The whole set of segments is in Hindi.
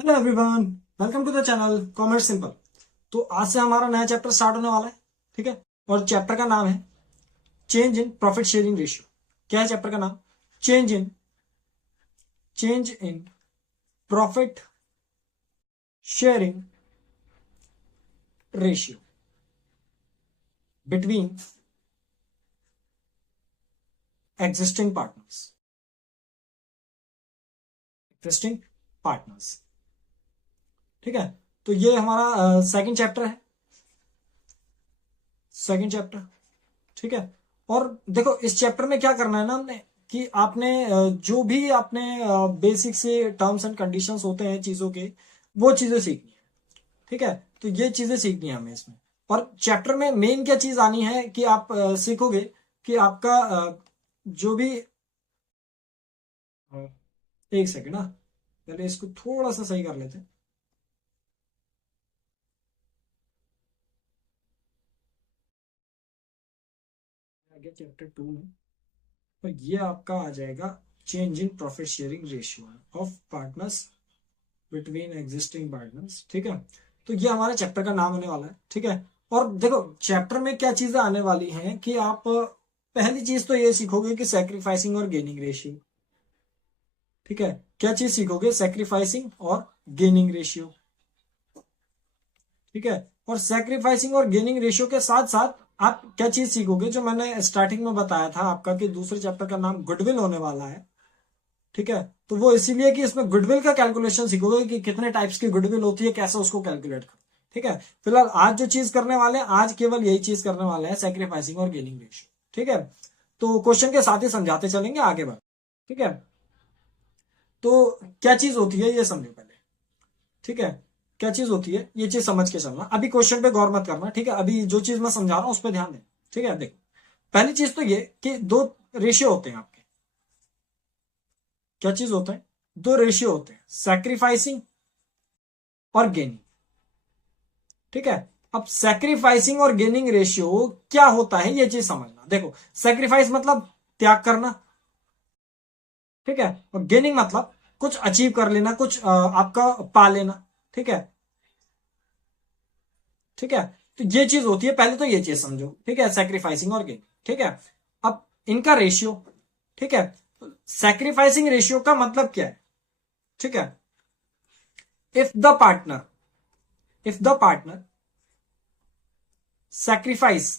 Hello everyone, welcome to the channel commerce simple. तो आज से हमारा नया चैप्टर स्टार्ट होने वाला है। ठीक है। और चैप्टर का नाम है change in profit sharing ratio. क्या है चैप्टर का नाम? Change in profit sharing ratio between existing partners. ठीक है। तो ये हमारा सेकंड चैप्टर है। Second chapter. ठीक है। और देखो, इस चैप्टर में क्या करना है ना हमने, कि आपने जो भी आपने बेसिक से टर्म्स एंड कंडीशंस होते हैं चीजों के, वो चीजें सीखनी है। ठीक है। तो ये चीजें सीखनी है हमें इसमें। और चैप्टर में मेन क्या चीज आनी है कि आप सीखोगे कि आपका जो भी अ, एक सेकेंड ना, पहले इसको थोड़ा सा सही कर लेते हैं। आगे चैप्टर 2 में तो ये आपका आ जाएगा change in profit sharing ratio of partners between existing partners. ठीक है। तो ये हमारे चैप्टर का नाम होने वाला है। ठीक है। और देखो, चैप्टर में क्या चीजें आने वाली हैं कि आप पहली चीज तो ये सीखोगे कि सैक्रिफाइसिंग और गेनिंग रेशियो। ठीक है। क्या चीज सीखोगे? सैक्रिफाइसिंग और गेनिंग रेशियो। ठीक है। और सैक्रिफाइसिंग और गेनिंग रेशियो के साथ साथ आप क्या चीज सीखोगे, जो मैंने स्टार्टिंग में बताया था आपका, कि दूसरे चैप्टर का नाम गुडविल होने वाला है। ठीक है। तो वो इसीलिए कि इसमें गुडविल का कैलकुलेशन सीखोगे कि कितने टाइप्स की गुडविल होती है, कैसे उसको कैलकुलेट करो। ठीक है। फिलहाल आज जो चीज करने वाले हैं, आज केवल यही चीज करने वाले हैं, सैक्रिफाइसिंग और गेनिंग रेशियो। ठीक है। तो क्वेश्चन के साथ ही समझाते चलेंगे आगे बढ़। ठीक है। तो क्या चीज होती है ये समझो पहले। ठीक है। क्या चीज होती है ये चीज समझ के चलना, अभी क्वेश्चन पे गौर मत करना। ठीक है। अभी जो चीज मैं समझा रहा हूं उस पर ध्यान देना। ठीक है। देख, पहली चीज तो ये कि दो रेशियो होते हैं आपके। क्या चीज होता है? दो रेशियो होते हैं, सैक्रिफाइसिंग और गेनिंग। ठीक है। अब सैक्रिफाइसिंग और गेनिंग रेशियो क्या होता है ये चीज समझना। देखो, सैक्रिफाइस मतलब त्याग करना। ठीक है। और गेनिंग मतलब कुछ अचीव कर लेना, कुछ आपका पा लेना। ठीक है। ठीक है। तो ये चीज होती है, पहले तो ये चीज समझो। ठीक है। सैक्रिफाइसिंग और गेनिंग। ठीक है। अब इनका रेशियो। ठीक है। सैक्रिफाइसिंग रेशियो का मतलब क्या है? ठीक है। If the partner if the partner sacrifice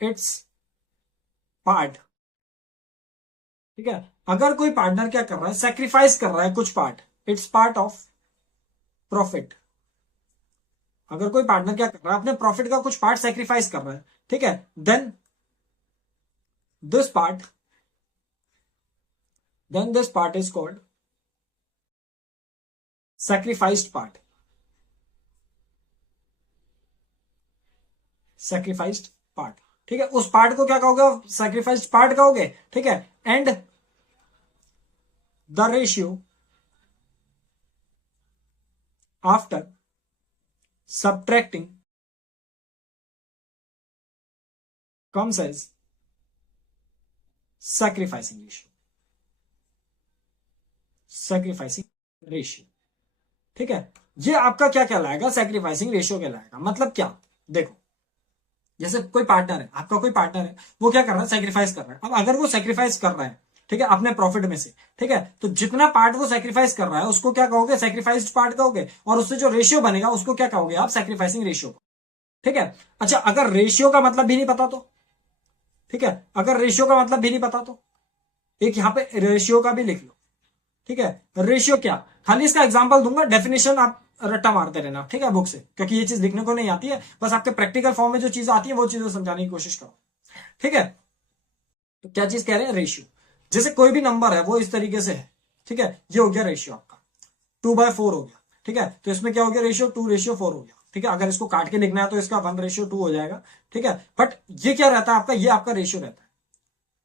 it's part. ठीक है। अगर कोई पार्टनर क्या कर रहा है, सेक्रीफाइस कर रहा है कुछ part, it's part of profit. अगर कोई पार्टनर क्या कर रहा है, अपने प्रॉफिट का कुछ पार्ट सेक्रीफाइस कर रहा है। ठीक है। Then this part then this part is called sacrificed part. Sacrificed part. ठीक है। उस पार्ट को क्या कहोगे? सेक्रीफाइस्ड पार्ट कहोगे। ठीक है। And the ratio after subtracting comes as sacrificing ratio। sacrificing ratio। ठीक है। ये आपका क्या कहलाएगा? सैक्रिफाइसिंग रेशियो कहलाएगा। मतलब क्या? देखो, जैसे कोई पार्टनर है, आपका कोई पार्टनर है, वो क्या कर रहा है? सैक्रिफाइस कर रहा है। अब अगर वो सैक्रिफाइस कर रहा है, ठीक है, अपने प्रॉफिट में से, ठीक है, तो जितना पार्ट वो सैक्रिफाइस कर रहा है उसको क्या कहोगे? सैक्रिफाइस्ड पार्ट कहोगे। और उससे जो रेशियो बनेगा उसको क्या कहोगे आप? Sacrificing ratio. ठीक है। अच्छा, अगर रेशियो का मतलब भी नहीं पता तो? ठीक है। अगर रेशियो का मतलब भी नहीं पता तो एक यहां पे रेशियो का भी लिख लो। ठीक है। रेशियो क्या, खाली इसका एग्जांपल दूंगा, डेफिनेशन आप रट्टा मारते रहना। ठीक है, बुक से, क्योंकि ये चीज लिखने को नहीं आती है, बस आपके प्रैक्टिकल फॉर्म में जो चीज आती है वो चीजें समझाने की कोशिश करो। ठीक है। तो क्या चीज कह रहे हैं? रेशियो। जैसे कोई भी नंबर है वो इस तरीके से है। ठीक है। ये हो गया रेशियो आपका, 2/4 हो गया। ठीक है। तो इसमें क्या हो गया? रेशियो 2/4 हो गया। ठीक है। अगर इसको काट के लिखना है तो इसका 1/2 हो जाएगा। ठीक है। बट ये क्या रहता है आपका? ये आपका रेशियो रहता है।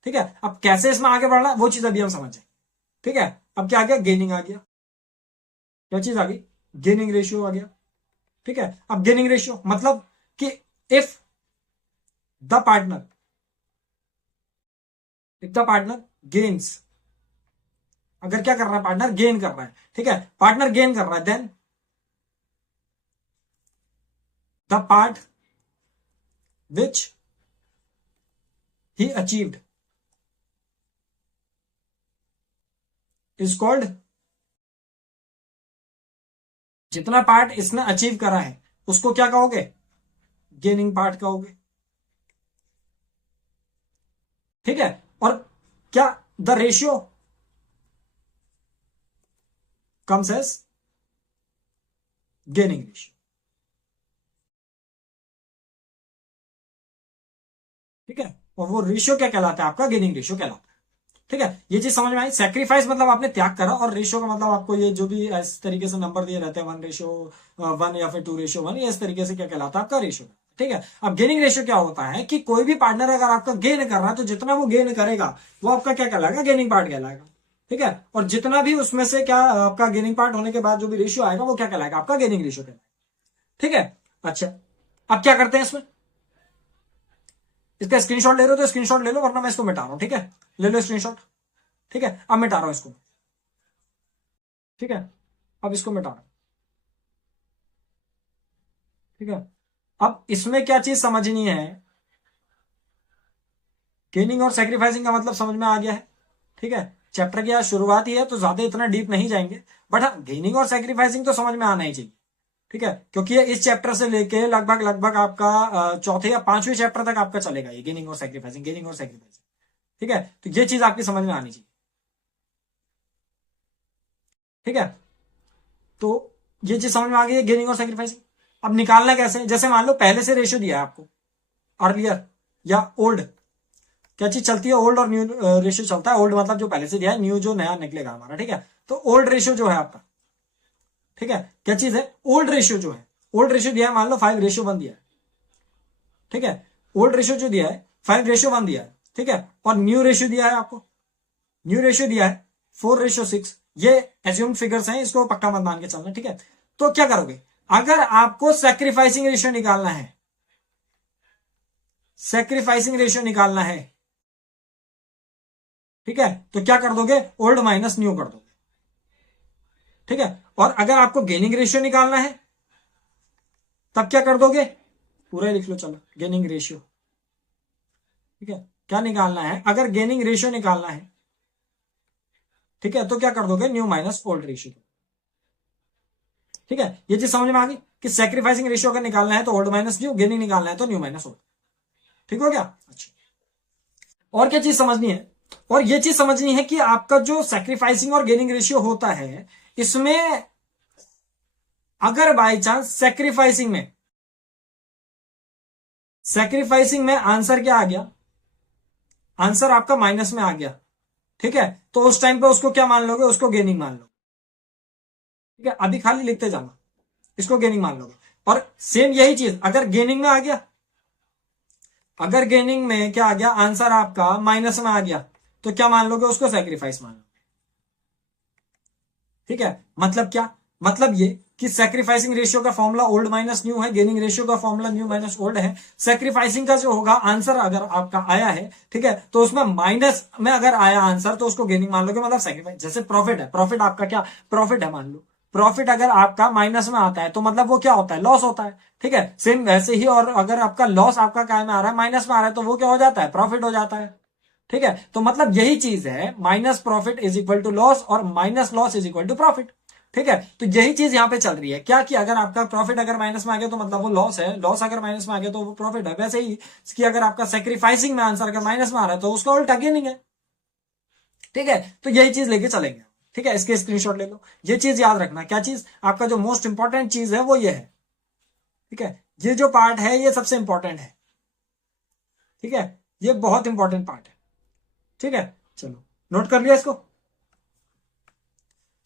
ठीक है। अब कैसे इसमें आगे बढ़ना वो चीज अभी हम समझें। ठीक है। अब क्या आ गया? गेनिंग आ गया। क्या चीज आ गई? गेनिंग रेशियो आ गया। ठीक है। अब गेनिंग रेशियो मतलब कि इफ द पार्टनर गेन्स अगर क्या कर रहा है पार्टनर, गेन कर रहा है, ठीक है, पार्टनर गेन कर रहा है, then the part which he achieved is called, जितना पार्ट इसने अचीव करा है उसको क्या कहोगे, गेनिंग पार्ट कहोगे, ठीक है। और क्या the ratio comes as gaining ratio, ठीक है, और वो रेशियो क्या कहलाता है, आपका गेनिंग रेशियो कहलाता है, ठीक है। ये चीज समझ में आई, सेक्रीफाइस मतलब आपने त्याग करा, और रेशियो का मतलब आपको ये जो भी इस तरीके से नंबर दिए रहते हैं 1:1 या फिर 2:1, ये इस तरीके से क्या कहलाता है आपका रेशियो, ठीक है। अब गेनिंग रेशियो क्या होता है कि कोई भी पार्टनर अगर आपका गेन कर रहा है तो जितना वो गेन करेगा वो आपका क्या कहलाएगा, गेनिंग पार्ट कहलाएगा, ठीक है। और जितना भी उसमें से क्या आपका गेनिंग पार्ट होने के बाद जो भी रेशियो आएगा वो क्या कहलाएगा, आपका गेनिंग रेशियो कहलाएगा, ठीक है। अच्छा, अब क्या करते हैं इसमें, इसका स्क्रीनशॉट ले रहे हो तो स्क्रीनशॉट ले लो, वरना मैं इसको मिटा रहा हूं, ठीक है, ले लो स्क्रीनशॉट, ठीक है। अब मिटा रहा हूं इसको, ठीक है, अब इसको मिटा रहा हूं, ठीक है। अब इसमें क्या चीज समझनी है, गेनिंग और सेक्रीफाइसिंग का मतलब समझ में आ गया है, ठीक है। चैप्टर की आज शुरुआत ही है तो ज्यादा इतना डीप नहीं जाएंगे, बट हाँ गेनिंग और सेक्रीफाइसिंग तो समझ में आना ही चाहिए, ठीक है, क्योंकि ये इस चैप्टर से लेके लगभग लगभग आपका चौथे या पांचवें चैप्टर तक आपका चलेगा ये गेनिंग और सेक्रीफाइसिंग, गेनिंग और सेक्रीफाइसिंग, ठीक है। तो ये चीज आपकी समझ में आनी चाहिए, ठीक है। तो ये चीज समझ में आ गई है, गेनिंग और सेक्रीफाइसिंग। अब निकालना कैसे, जैसे मान लो पहले से रेशियो दिया है आपको, अर्लियर या ओल्ड, क्या चीज चलती है, ओल्ड और न्यू रेशियो चलता है, ओल्ड मतलब जो पहले से दिया है, न्यू जो नया निकलेगा हमारा, ठीक है। तो ओल्ड रेशियो जो है आपका, ठीक है, क्या चीज है, ओल्ड रेशियो जो है, ओल्ड रेशियो दिया है, मान लो 5:1 दिया है, ठीक है, ओल्ड रेशियो जो दिया है 5:1 दिया है, ठीक है। और न्यू रेशियो दिया है आपको, न्यू रेशियो दिया है 4:6, ये एज्यूम्ड फिगर्स हैं, इसको पक्का मत मान के चलना, ठीक है। तो क्या करोगे, अगर आपको सेक्रीफाइसिंग रेशियो निकालना है, सेक्रीफाइसिंग रेशियो निकालना है, ठीक है, तो क्या कर दोगे, ओल्ड माइनस न्यू कर दोगे, ठीक है। और अगर आपको गेनिंग रेशियो निकालना है तब क्या कर दोगे, पूरा ही लिख लो, चलो गेनिंग रेशियो, ठीक है, क्या निकालना है, अगर गेनिंग रेशियो निकालना है, ठीक है, तो क्या कर दोगे, न्यू माइनस ओल्ड रेशियो, ठीक है। ये चीज समझ में आ गई कि सेक्रीफाइसिंग रेशियो अगर निकालना है तो ओल्ड माइनस न्यू, गेनिंग निकालना है तो न्यू माइनस ओल्ड, ठीक हो गया। अच्छा, और क्या चीज समझनी है, और ये चीज समझनी है कि आपका जो सेक्रीफाइसिंग और गेनिंग रेशियो होता है, इसमें अगर बाई चांस सेक्रीफाइसिंग में आंसर क्या आ गया, आंसर आपका माइनस में आ गया, ठीक है, तो उस टाइम पे उसको क्या मान लोगे, उसको गेनिंग मान लो, ठीक है। अभी खाली लिखते जाना, इसको गेनिंग मान लोगे। और सेम यही चीज अगर गेनिंग में आ गया, अगर गेनिंग में क्या आ गया, आंसर आपका माइनस में आ गया, तो क्या मान लोगे, उसको सेक्रीफाइस मान लो, ठीक है। मतलब क्या, मतलब ये कि सेक्रीफाइसिंग रेशियो का फॉर्मूला ओल्ड माइनस न्यू है, गेनिंग रेशियो का फॉर्मूला न्यू माइनस ओल्ड है। सेक्रीफाइसिंग का जो होगा आंसर अगर आपका आया है, ठीक है, तो उसमें माइनस में अगर आया आंसर तो उसको गेनिंग मान लोगे, मतलब सेक्रीफाइस। जैसे प्रॉफिट है, प्रॉफिट आपका क्या, प्रॉफिट है मान लो, प्रॉफिट अगर आपका माइनस में आता है तो मतलब वो क्या होता है, लॉस होता है, ठीक है। सेम वैसे ही, और अगर आपका लॉस आपका क्या में आ रहा है, माइनस में आ रहा है, तो वो क्या हो जाता है, प्रॉफिट हो जाता है, ठीक है। तो मतलब यही चीज है, minus profit is equal to loss और minus loss is equal to profit, ठीक है। तो यही चीज यहां पे चल रही है, क्या कि अगर आपका प्रॉफिट अगर माइनस में आ गया तो मतलब वो लॉस है, लॉस अगर माइनस में आ गया तो वो प्रॉफिट है। वैसे ही कि अगर आपका सेक्रीफाइसिंग में आंसर अगर माइनस में आ रहा है तो उसका उल्टा गेनिंग है, ठीक है। तो यही चीज लेके चलेंगे, ठीक है, इसके स्क्रीनशॉट ले लो। ये चीज याद रखना, क्या चीज, आपका जो मोस्ट इंपॉर्टेंट चीज है वो ये है, ठीक है, ये जो पार्ट है ये सबसे इंपॉर्टेंट है, ठीक है, ये बहुत इंपॉर्टेंट पार्ट है, ठीक है। चलो नोट कर लिया इसको,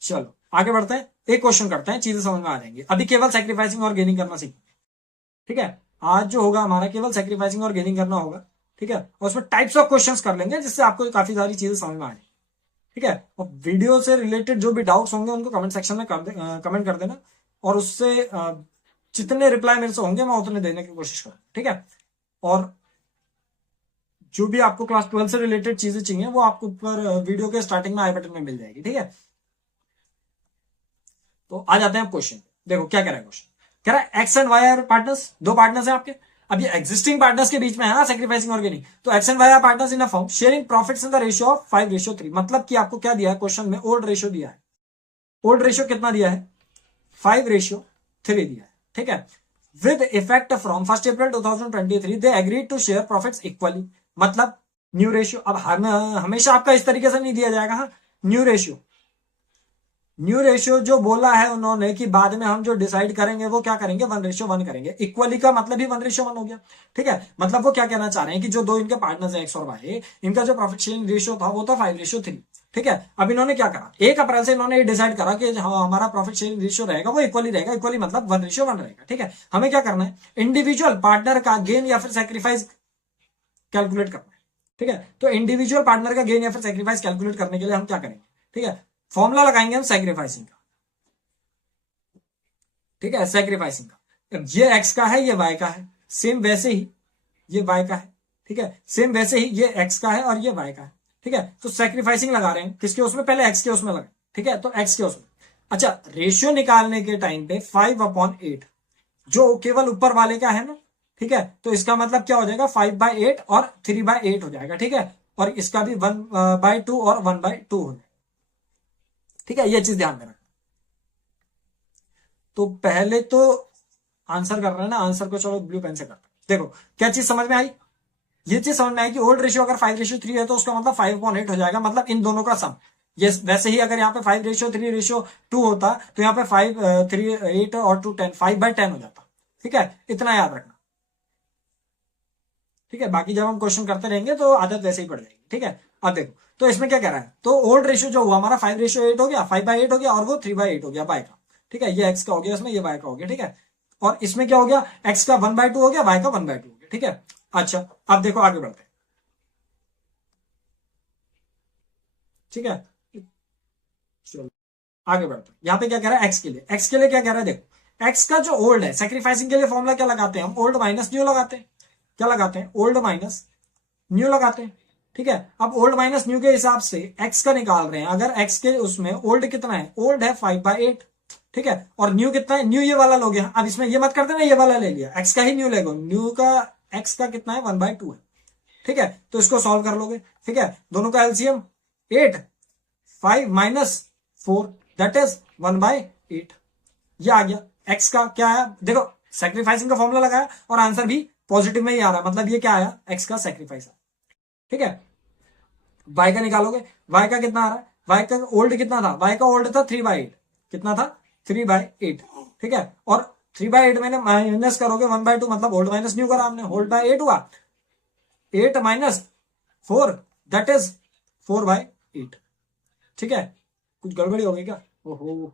चलो आगे बढ़ते हैं, एक क्वेश्चन करते हैं, चीजें समझ में आ जाएंगी। अभी केवल सेक्रीफाइसिंग और गेनिंग करना सीखेंगे, ठीक है। आज जो होगा हमारा केवल सेक्रीफाइसिंग और गेनिंग करना होगा, ठीक है, और उसमें टाइप्स ऑफ क्वेश्चंस कर लेंगे जिससे आपको काफी सारी चीजें समझ में आ जाए, ठीक है। और वीडियो से रिलेटेड जो भी डाउट्स होंगे उनको कमेंट सेक्शन में कमेंट कर देना, और उससे जितने रिप्लाई मेरे से होंगे मैं उतने देने की कोशिश करूँ, ठीक है। और जो भी आपको क्लास 12 से रिलेटेड चीजें चाहिए वो आपको ऊपर वीडियो के स्टार्टिंग में आई बटन में मिल जाएगी, ठीक है। तो आ जाते हैं आप क्वेश्चन। देखो क्या कह रहा है क्वेश्चन, कह रहा है X and Y are partners, दो पार्टनर्स हैं आपके। अब ये एग्जिस्टिंग पार्टनर्स के बीच में है ना सैक्रिफाइसिंग ऑर्गेनिक, तो X and Y are partners in a firm sharing profits in the ratio of 5:3। मतलब कि आपको क्या दिया है क्वेश्चन में, ओल्ड रेशियो दिया है। ओल्ड रेशियो कितना दिया है, 5:3 दिया है, ठीक है। With effect from 1 April 2023 they agreed to share profits equally. मतलब न्यू रेशियो, अब हमेशा आपका इस तरीके से नहीं दिया जाएगा। हाँ, न्यू रेशियो, न्यू रेशियो जो बोला है उन्होंने कि बाद में हम जो डिसाइड करेंगे वो क्या करेंगे, 1:1 करेंगे। इक्वली का मतलब ही 1:1 हो गया, ठीक है। मतलब वो क्या कहना चाह रहे हैं कि जो दो इनके पार्टनर्स हैं एक्स और वाई, इनका जो प्रॉफिट शेयरिंग रेशियो था वो था 5:3, ठीक है। अब इन्होंने क्या करा, 1 अप्रैल से इन्होंने ये डिसाइड करा कि हाँ हमारा प्रॉफिट शेयरिंग रेशियो रहेगा वो इक्वली रहेगा। इक्वली मतलब 1:1 रहेगा, ठीक है। हमें क्या करना है, इंडिविजुअल पार्टनर का गेन या फिर सेक्रीफाइस कैलकुलेट करना है, ठीक है। तो इंडिविजुअल पार्टनर का गेन या फिर सेक्रीफाइस कैलकुलेट करने के लिए हम क्या करेंगे, ठीक है, फॉर्मूला लगाएंगे हम सेक्रीफाइसिंग का, ठीक है, सेक्रीफाइसिंग का। ये एक्स का है, ये वाई का है, सेम वैसे ही ये वाई का है, ठीक है, सेम वैसे ही ये एक्स का है और ये वाई का है, ठीक है। तो सेक्रीफाइसिंग लगा रहे हैं किसके उसमें, पहले एक्स के उसमें लगाए, ठीक है, तो एक्स के उसमें। अच्छा, रेशियो निकालने के टाइम पे 5/8 जो केवल ऊपर वाले का है ना, ठीक है, तो इसका मतलब क्या हो जाएगा, 5/8 और 3/8 हो जाएगा, ठीक है। और इसका भी 1/2 और 1/2 हो जाएगा, ठीक है। ये चीज ध्यान में रखना। तो पहले तो आंसर कर रहे हैं ना, आंसर को चलो ब्लू पेन से करते हैं। देखो क्या चीज समझ में आई, ये चीज समझ में आई कि ओल्ड रेशियो अगर 5:3 है तो उसका मतलब 5/8 हो जाएगा, मतलब इन दोनों का सम। ये वैसे ही अगर यहाँ पे 5:3:2 होता तो यहाँ पे 5, 3, 8 और 2, 10, 5/10 हो जाता, ठीक है। इतना याद रखना, ठीक है। बाकी जब हम क्वेश्चन करते रहेंगे तो आदत वैसे ही पड़ जाएगी, ठीक है। अब देखो तो इसमें क्या कह रहा है, तो ओल्ड रेशियो जो हुआ हमारा 5:8 हो गया, 5/8 हो गया और वो 3/8 हो गया बाय का, ठीक है। ये एक्स का हो गया, इसमें ये वाई का हो गया, ठीक है। और इसमें क्या हो गया, एक्स का 1/2 हो गया, वाई का 1/2 हो गया, ठीक है। अच्छा, अब देखो आगे बढ़ते हैं, ठीक है। चलो आगे बढ़ते हैं। यहाँ पे क्या कह रहा है, एक्स के लिए, एक्स के लिए क्या कह रहा है, देखो एक्स का जो ओल्ड है, सेक्रीफाइसिंग के लिए फॉर्मुला क्या लगाते हैं हम, ओल्ड माइनस न्यू लगाते हैं। क्या लगाते हैं, ओल्ड माइनस न्यू लगाते हैं, ठीक है। अब ओल्ड माइनस न्यू के हिसाब से एक्स का निकाल रहे हैं, अगर एक्स के उसमें ओल्ड कितना है, ओल्ड है 5/8, ठीक है। और न्यू कितना है, न्यू ये वाला लोगे, अब इसमें ये मत करते ना, ये वाला ले लिया, एक्स का ही न्यू लेगो, न्यू का एक्स का कितना है, 1/2 है, ठीक है। तो इसको सॉल्व कर लोगे, ठीक है। दोनों का एलसीएम 8, 5 माइनस 4 दैट इज 1/8। ये आ गया, एक्स का क्या आया, देखो सेक्रीफाइसिंग का फॉर्मूला लगाया और आंसर भी पॉजिटिव में ही आ रहा है, मतलब ये क्या आया, एक्स का सेक्रीफाइस, ठीक है। वाई का निकालोगे, वाई का कितना आ रहा है, वाई का ओल्ड कितना था, वाई का ओल्ड था 3/8, कितना था 3/8, ठीक है। और 3/8 में माइनस करोगे 1/2, मतलब ओल्ड माइनस न्यू करा हमने, ओल्ड बाय 8 हुआ, 8 माइनस 4 दैट इज 4/8, ठीक है। कुछ गड़बड़ी हो गई क्या, ओहो,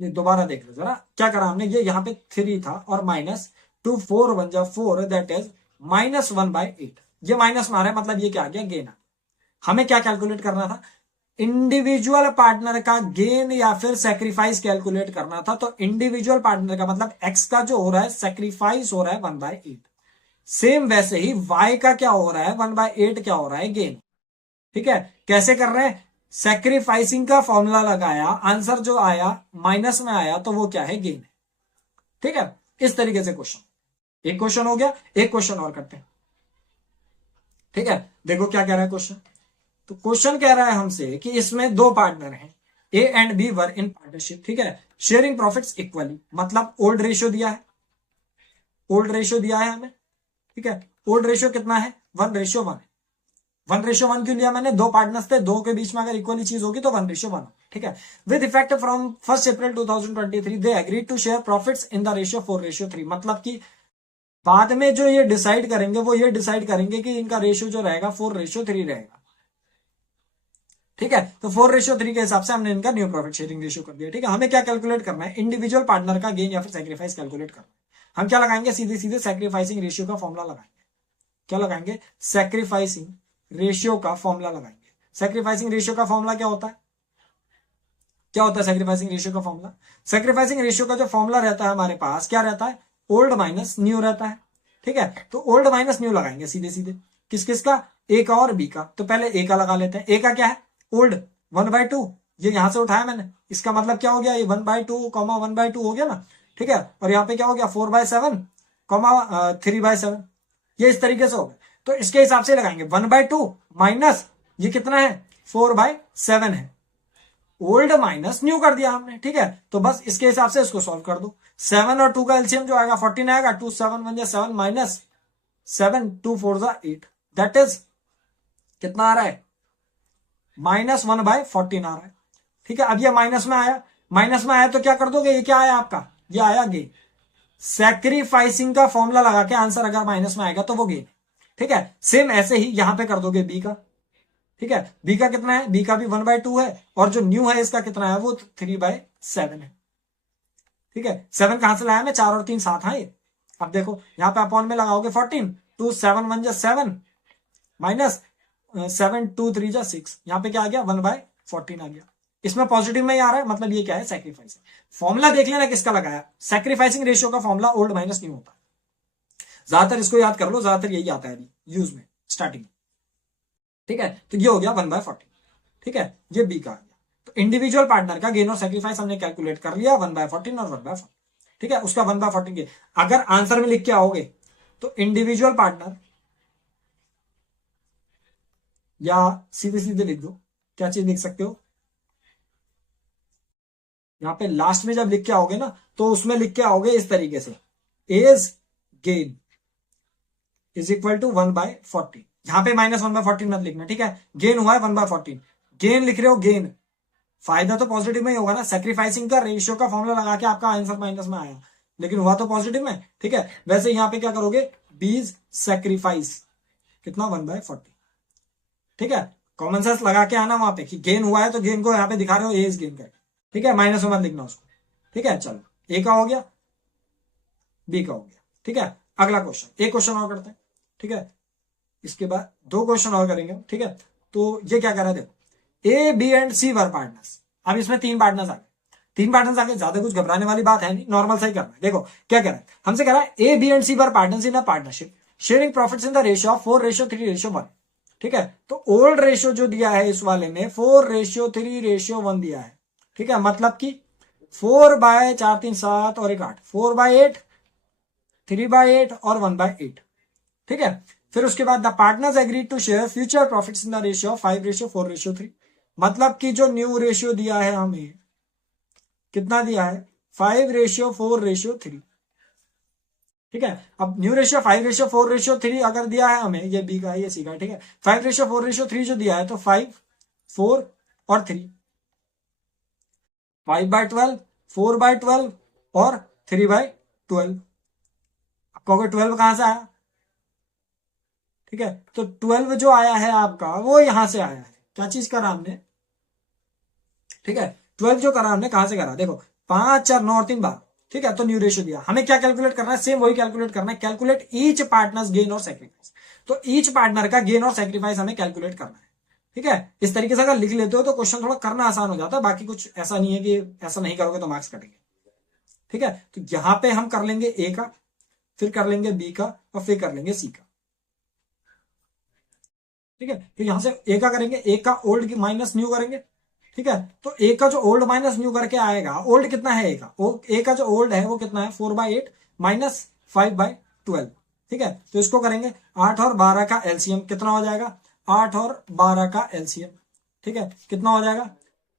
ये दोबारा देख लो जरा, क्या करा हमने, ये यहाँ पे 3 था और माइनस 2, 4 1 जा 4 दैट इज -1/8। ये माइनस में आ रहा है, मतलब ये क्या आ गया, गेन आ। हमें क्या कैलकुलेट करना था, इंडिविजुअल पार्टनर का गेन या फिर सेक्रीफाइस कैलकुलेट करना था। तो इंडिविजुअल पार्टनर का मतलब एक्स का जो हो रहा है सेक्रीफाइस हो रहा है 1/8, सेम वैसे ही वाई का क्या हो रहा है, 1/8 क्या हो रहा है, गेन, ठीक है। कैसे कर रहे हैं, सेक्रीफाइसिंग का फॉर्मूला लगाया, आंसर जो आया माइनस में आया तो वो क्या है, गेन है, ठीक है। इस तरीके से क्वेश्चन, एक क्वेश्चन हो गया, एक क्वेश्चन और करते हैं, ठीक है। देखो क्या कह रहा है क्वेश्चन, तो क्वेश्चन कह रहा है हमसे कि इसमें दो पार्टनर हैं, A and B were in partnership, ठीक है, शेयरिंग प्रॉफिट्स इक्वली। मतलब ओल्ड रेशियो दिया है, ओल्ड रेशियो दिया है हमें, ठीक है। ओल्ड रेशियो कितना है, 1:1 है। 1:1 क्यों लिया मैंने, दो पार्टनर्स थे, दो के बीच में अगर इक्वली चीज होगी तो 1:1, ठीक है। With effect from 1 April 2023 they agreed to share profits in the ratio 4:3। मतलब कि बाद में जो ये डिसाइड करेंगे वो ये डिसाइड करेंगे कि इनका रेशियो जो रहेगा 4:3 रहेगा, ठीक है। तो 4:3 के हिसाब से हमने इनका न्यू प्रॉफिट शेयरिंग रेशियो कर दिया, ठीक है। हमें क्या कैलकुलेट करना है, इंडिविजुअल पार्टनर का गेन या फिर सेक्रीफाइस कैलकुलेट करना है। हम क्या लगाएंगे, सीधे सीधे सेक्रीफाइसिंग रेशियो का फॉर्मुला लगाएंगे। क्या लगाएंगे, सेक्रीफाइसिंग रेशियो का फॉर्मुला लगाएंगे। सेक्रीफाइसिंग रेशियो का फॉर्मुला क्या होता है, क्या होता है सेक्रीफाइसिंग रेशियो का फॉर्मुला, सेक्रीफाइसिंग रेशियो का जो फॉर्मुला रहता है हमारे पास क्या रहता है, ओल्ड माइनस न्यू रहता है। ठीक है, तो ओल्ड माइनस न्यू लगाएंगे सीधे सीधे, किस किस का, ए का और बी का। तो पहले ए का लगा लेते हैं। ए का क्या है, ओल्ड 1/2, ये यहां से उठाया मैंने, इसका मतलब क्या हो गया, ये 1/2 कॉमा 1/2 हो गया ना। ठीक है, और यहाँ पे क्या हो गया 4/7 कॉमा 3/7, ये इस तरीके से हो गया। तो इसके हिसाब से लगाएंगे 1/2 माइनस ये कितना है 4/7 है, ओल्ड माइनस न्यू कर दिया हमने। ठीक है, तो बस इसके हिसाब से इसको सॉल्व कर दो। 7 और 2 का एलसीएम जो आएगा 14 आएगा, 2 7 1 7 माइनस 7 2 4 8, दैट इज कितना आ रहा है, -1/14 आ रहा है। ठीक है, अब ये माइनस में आया, माइनस में आया तो क्या कर दोगे, ये क्या आया आपका, ये आया गेन। सैक्रिफाइसिंग का फॉर्मूला लगा के आंसर अगर माइनस में आएगा तो वो गेन। ठीक है, सेम ऐसे ही यहां पे कर दोगे बी का। ठीक है, बी का कितना है, बी का भी 1/2 है, और जो न्यू है इसका कितना है, वो 3/7 है। ठीक है, 7 कहां से लाया मैं, 4 और 3 7 है ये। अब देखो यहां पे अपॉन में लगाओगे 14, 2 7 1 7 माइनस 7 2 3 6, यहां पे क्या आ गया 1/14 आ गया। इसमें पॉजिटिव में ही आ रहा है, मतलब ये क्या है, सैक्रिफाइस। फॉर्मूला देख लेना किसका लगाया, सैक्रिफाइसिंग रेशियो का फॉर्मूला ओल्ड माइनस न्यू होता है। ज्यादातर इसको याद कर लो, ज्यादातर यही आता है अभी यूज में स्टार्टिंग। ठीक है, तो ये हो गया 1/14। ठीक है, ये बी का आ गया। तो इंडिविजुअल पार्टनर का गेन और सैक्रिफाइस हमने कैलकुलेट कर लिया 1/14 और 1/14। ठीक है, उसका 1/14 के अगर आंसर में लिख के आओगे तो इंडिविजुअल पार्टनर, या सीधे सीधे लिख दो, क्या चीज लिख सकते हो, यहां पे लास्ट में जब लिख के आओगे ना तो उसमें लिख के आओगे इस तरीके से, as gain is equal to 1/14। यहां पे -1/14 मत लिखना। ठीक है, गेन हुआ है 1/14, गेन लिख रहे हो, गेन फायदा तो पॉजिटिव में ही होगा ना, सैक्रिफाइसिंग का रेशियो का फॉर्मूला लगा के आपका आंसर माइनस में आया, लेकिन हुआ तो पॉजिटिव में। ठीक है, वैसे यहां पे क्या करोगे, बीज सैक्रिफाइस कितना 1/14। ठीक है, कॉमन सेंस लगा के आना वहां पे कि गेन हुआ है तो गेन को यहां पे दिखा रहे हो एज गेन करके। ठीक है, माइनस में मत लिखना उसको। ठीक है, चलो ए का हो गया, बी का हो गया। ठीक है, अगला क्वेश्चन, एक क्वेश्चन और करते हैं। ठीक है, इसके बाद 2 क्वेश्चन और करेंगे। ठीक है, तो ये क्या कर रहा है, देखो A B and C were partners. अब इसमें 3 पार्टनर्स आ गए, 3 पार्टनर्स आ गए, ज्यादा कुछ घबराने वाली बात है नहीं, नॉर्मल सही करना है। देखो क्या कह रहा है, हमसे कह रहा है A B and C were partners in a partnership sharing profits in the ratio of 4:3:1। ठीक है, तो ओल्ड रेशियो जो दिया है इस वाले ने 4:3:1 दिया है। ठीक है, मतलब कि 4/4 3 7 और 1 8, 4/8 3/8 और 1/8। ठीक है, फिर उसके बाद the partners agree to share future profits in the ratio of 5:4:3। मतलब कि जो न्यू रेशियो दिया है हमें, कितना दिया है 5:4:3। ठीक है, अब न्यू रेशियो 5:4:3 अगर दिया है हमें, ये बी का है ये सी का है। ठीक है, 5:4:3 जो दिया है तो 5 4 और 3, 5/12 4/12 और 3/12। आप कहोगे 12 कहां से आया। ठीक है, तो 12 जो आया है आपका वो यहां से आया है, क्या चीज करा हमने। ठीक है, 12 जो करा हमने कहां से करा, देखो 5 4 9 और 3 12। ठीक है, तो न्यू रेशियो दिया, हमें क्या कैलकुलेट करना है, सेम वही कैलकुलेट करना है, कैलकुलेट ईच पार्टनर्स गेन और सैक्रिफाइस। तो ईच पार्टनर का गेन और सैक्रिफाइस हमें कैलकुलेट करना है। ठीक है, इस तरीके से अगर लिख लेते हो तो क्वेश्चन थोड़ा करना आसान हो जाता है, बाकी कुछ ऐसा नहीं है कि ऐसा नहीं करोगे तो मार्क्स कटेंगे। ठीक है, तो यहां पे हम कर लेंगे ए का, फिर कर लेंगे बी का, और फिर कर लेंगे सी का। ठीक है, तो यहां से ए का करेंगे, ए का ओल्ड माइनस न्यू करेंगे। ठीक है, तो ए का जो ओल्ड माइनस न्यू करके आएगा, ओल्ड कितना है ए का, ए का जो ओल्ड है वो कितना है 4/8 माइनस 5/12। ठीक है, तो इसको करेंगे 8 और 12 का एलसीएम कितना हो जाएगा, 8 और 12 का एलसीएम। ठीक है, कितना हो जाएगा,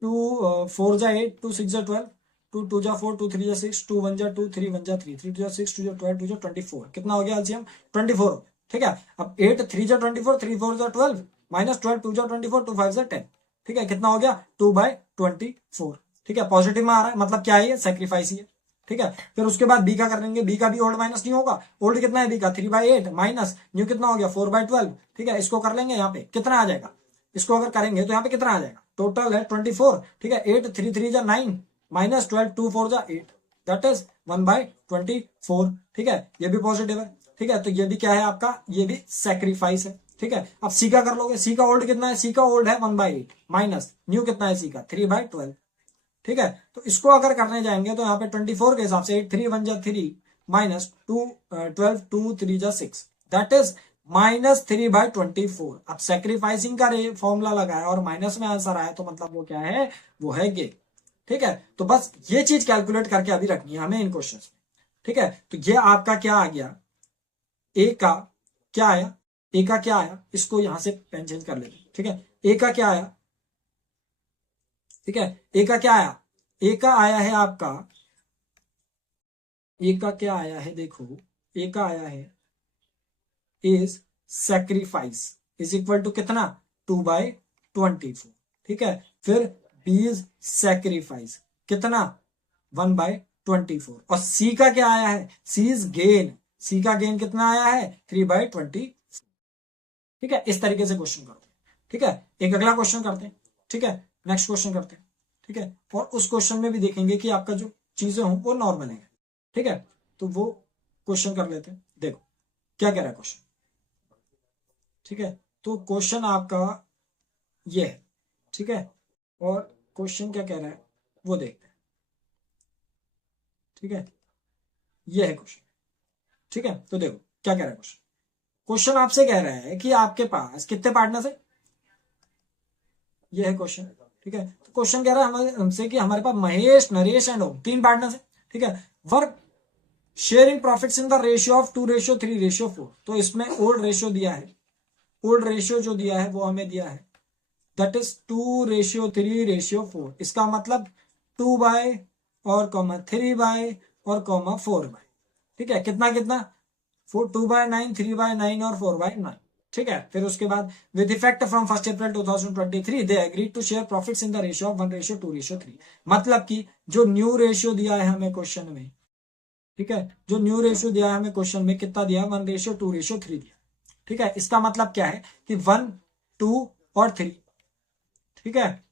2 4 जा 8 2 6 जा 12 2 2 जा 4 2 3 जा 6 2 1 जा 2 3 1 जा 3 3 2 जा 6 2 जा 12 2 जा 24, कितना हो गया एलसीएम 24। ठीक है, अब 8 3 जा 24 3 4 जा 12 माइनस 12 2 जा 24 2 5 जा 10। ठीक है, कितना हो गया 2/24। ठीक है, पॉजिटिव में आ रहा है, मतलब क्या है ये, सैक्रिफाइस ही है। ठीक है, फिर उसके बाद बी का कर लेंगे, बी का भी ओल्ड माइनस न्यू होगा। ओल्ड कितना है बी का 3/8 माइनस न्यू कितना हो गया 4/12। ठीक है, इसको कर लेंगे, यहाँ पे कितना आ जाएगा, इसको अगर करेंगे तो यहाँ पे कितना आ जाएगा, टोटल है 24। ठीक है, 8 3 3 जा 9 माइनस 12 2 4 जा 8, दैट इज 1/24। ठीक है, ये भी पॉजिटिव है। ठीक है, तो ये भी क्या है आपका, ये भी सैक्रिफाइस है। ठीक है, अब सी का कर लोगे, सी का ओल्ड कितना है, सी का ओल्ड है 1/8 माइनस न्यू कितना है सी का 3/12। ठीक है, तो इसको अगर करने जाएंगे तो यहाँ पे 24 के हिसाब से 8 3 1 जा 3 माइनस 12 2 3 जा 6 दैट इज -3/24। अब सेक्रीफाइसिंग का फॉर्मूला लगाया और माइनस में आंसर आया तो मतलब वो क्या है, वो है गेन। ठीक है, तो बस ये चीज कैलकुलेट करके अभी रखनी है हमें इन क्वेश्चन में। ठीक है, तो ये आपका क्या आ गया, ए का क्या आया, ए का क्या आया, इसको यहां से पेन चेंज कर लेते। ठीक है, ए का क्या आया, ठीक है, ए का क्या आया, ए का आया है आपका, ए का क्या आया है, देखो ए का आया है is sacrifice is equal to कितना 2/24। ठीक है, फिर बी इज सेक्रीफाइस कितना 1/24। और सी का क्या आया है, सी इज गेन, सी का गेन कितना आया है 3/20। ठीक है, इस तरीके से क्वेश्चन करते हैं। ठीक है, एक अगला क्वेश्चन करते हैं। ठीक है, नेक्स्ट क्वेश्चन करते हैं। ठीक है, और उस क्वेश्चन में भी देखेंगे कि आपका जो चीजें हों वो नॉर्मल है। ठीक है, तो वो क्वेश्चन कर लेते हैं। देखो क्या कह रहा है क्वेश्चन। ठीक है, तो क्वेश्चन आपका ये है। ठीक है, और क्वेश्चन क्या कह रहा है वो देखते हैं। ठीक है, ये है क्वेश्चन। ठीक है, तो देखो क्या कह रहा है क्वेश्चन। क्वेश्चन आपसे कह रहा है कि आपके पास कितने पार्टनर्स है, ये है क्वेश्चन। ठीक है, तो क्वेश्चन कह रहा है हमसे कि हमारे पास महेश, नरेश एंड ओम 3 पार्टनर्स है। ठीक है, work sharing profits in the ratio of 2:3:4। तो इसमें ओल्ड रेशियो दिया है, ओल्ड रेशियो जो दिया है वो हमें दिया है दैट इज 2:3:4। इसका मतलब 2 बाय और कॉमा 3 बाय और कॉमा 4 बाय। ठीक है, कितना कितना 2/9, 3/9 और 4/9। ठीक है, फिर उसके बाद with effect from 1 April 2023 they agreed to share profits in the ratio of 1:2:3। मतलब कि जो न्यू रेशियो दिया है हमें क्वेश्चन में, ठीक है, जो न्यू रेशियो दिया है हमें क्वेश्चन में कितना दिया, 1:2:3 दिया। ठीक है, इसका मतलब क्या है कि 1, 2 और 3। ठीक है,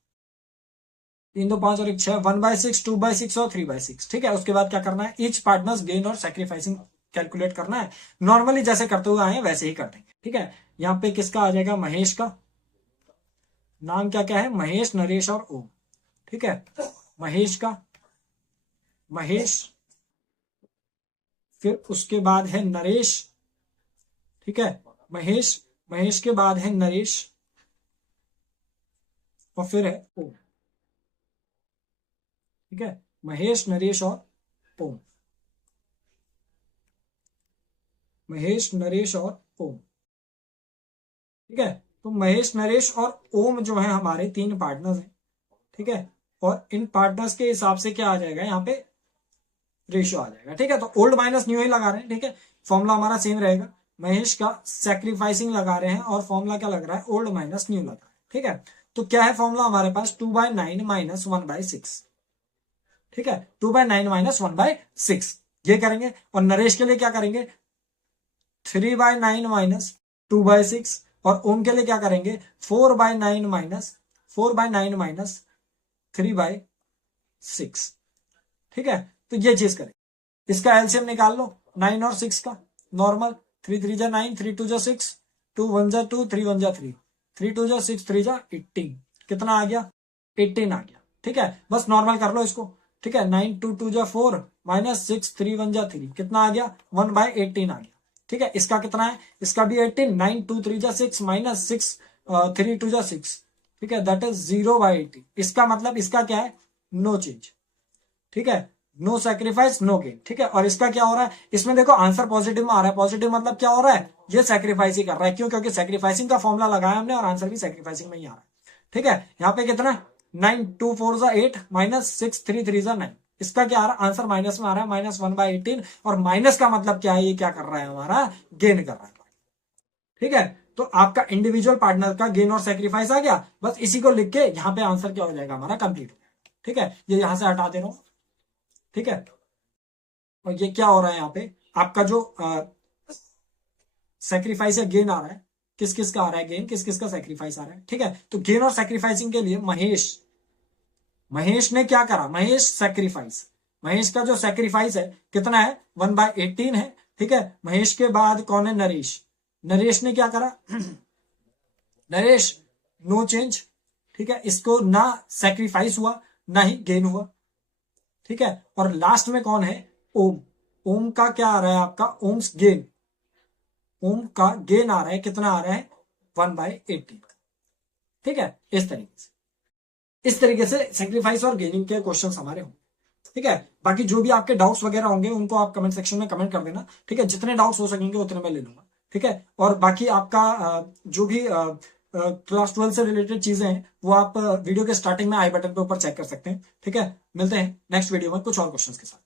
3 2 5 और 1 6, 1/6, 2/6 और 3/6। ठीक है, उसके बाद क्या करना है, ईच पार्टनर्स गेन और सेक्रीफाइसिंग कैलकुलेट करना है। नॉर्मली जैसे करते हुए आए वैसे ही कर देंगे। ठीक है, यहाँ पे किसका आ जाएगा, महेश का नाम क्या क्या है, महेश, नरेश और ओम। ठीक है, महेश का महेश, फिर उसके बाद है नरेश। ठीक है, महेश, महेश के बाद है नरेश और फिर है ओम। ठीक है, महेश, नरेश और ओम, महेश, नरेश और ओम। ठीक है, तो महेश, नरेश और ओम जो है हमारे 3 पार्टनर्स हैं। ठीक है, और इन पार्टनर्स के हिसाब से क्या आ जाएगा यहाँ पे, रेशियो आ जाएगा। ठीक है, तो ओल्ड माइनस न्यू ही लगा रहे हैं। ठीक है, फॉर्मूला हमारा सेम रहेगा। महेश का सेक्रीफाइसिंग लगा रहे हैं और फॉर्मूला क्या लग रहा है, ओल्ड माइनस न्यू लग रहा है। ठीक है, तो क्या है फॉर्मूला हमारे पास, 2/9 माइनस 1/6। ठीक है, 2/9 माइनस 1/6 ये करेंगे। और नरेश के लिए क्या करेंगे, 3/9 माइनस 2/6। और ओम के लिए क्या करेंगे, 4/9 माइनस 3/6। ठीक है, तो ये चीज करें, इसका एलसीएम निकाल लो 9 और 6 का नॉर्मल। 3 3 जा 9, 3 2 जा 6, 2 1 जा 2, 3 1 जा 3, 3 2 जा 6, 3 जा 18। कितना आ गया, 18 आ गया। ठीक है, बस नॉर्मल कर लो इसको। ठीक है, 9 2 2 जा 4 माइनस 6 3 1 जा 3, कितना आ गया 1/18 आ गया। ठीक है, इसका कितना है, इसका भी 18, 9 2 3 जा 6 माइनस 6 3 2 जा 6। ठीक है, दैट इज 0/18। इसका मतलब इसका क्या है, नो चेंज। ठीक है, नो सेक्रीफाइस नो गेन। ठीक है, और इसका क्या हो रहा है, इसमें देखो आंसर पॉजिटिव में आ रहा है। पॉजिटिव मतलब क्या हो रहा है, ये सेक्रीफाइस ही कर रहा है। क्यों, क्योंकि सेक्रीफाइसिंग का फॉर्मूला लगाया हमने और आंसर भी सेक्रीफाइसिंग में ही आ रहा है। ठीक है, यहाँ पे कितना 9 2 4 जा 8 माइनस 6 3 3 जा 9। इसका क्या आ रहा है, आंसर माइनस में आ रहा है, माइनस 1/18। और माइनस का मतलब क्या है, ये क्या कर रहा है, हमारा गेन कर रहा है। ठीक है, तो आपका इंडिविजुअल पार्टनर का गेन और सेक्रीफाइस आ गया। बस इसी को लिख के यहाँ पे आंसर क्या हो जाएगा, हमारा कंप्लीट हो जाएगा। ठीक है, ये यहां से हटा दे रहा हूं। ठीक है, और ये क्या हो रहा है यहाँ पे, आपका जो सेक्रीफाइस या गेन आ रहा है, किस किस का आ रहा है गेन, किस किस का सेक्रीफाइस आ रहा है। ठीक है, तो गेन और सेक्रीफाइसिंग के लिए महेश, महेश ने क्या करा, महेश सेक्रीफाइस, महेश का जो सेक्रीफाइस है कितना है 1/18 है। ठीक है, महेश के बाद कौन है, नरेश, नरेश ने क्या करा नरेश नो चेंज। ठीक है, इसको ना सेक्रीफाइस हुआ ना ही गेन हुआ। ठीक है, और लास्ट में कौन है, ओम, ओम का क्या आ रहा है आपका, ओम्स गेन, ओम का गेन आ रहा है, कितना आ रहा है 1/18। ठीक है, इस तरीके से सेक्रीफाइस और गेनिंग के क्वेश्चंस हमारे होंगे। ठीक है, बाकी जो भी आपके डाउट्स वगैरह होंगे उनको आप कमेंट सेक्शन में कमेंट कर देना। ठीक है, जितने डाउट्स हो सकेंगे उतने मैं ले लूंगा। ठीक है, और बाकी आपका जो भी क्लास 12 से रिलेटेड चीजें हैं वो आप वीडियो के स्टार्टिंग में आई बटन पे ऊपर चेक कर सकते हैं। ठीक है, मिलते हैं नेक्स्ट वीडियो में कुछ और क्वेश्चंस के साथ।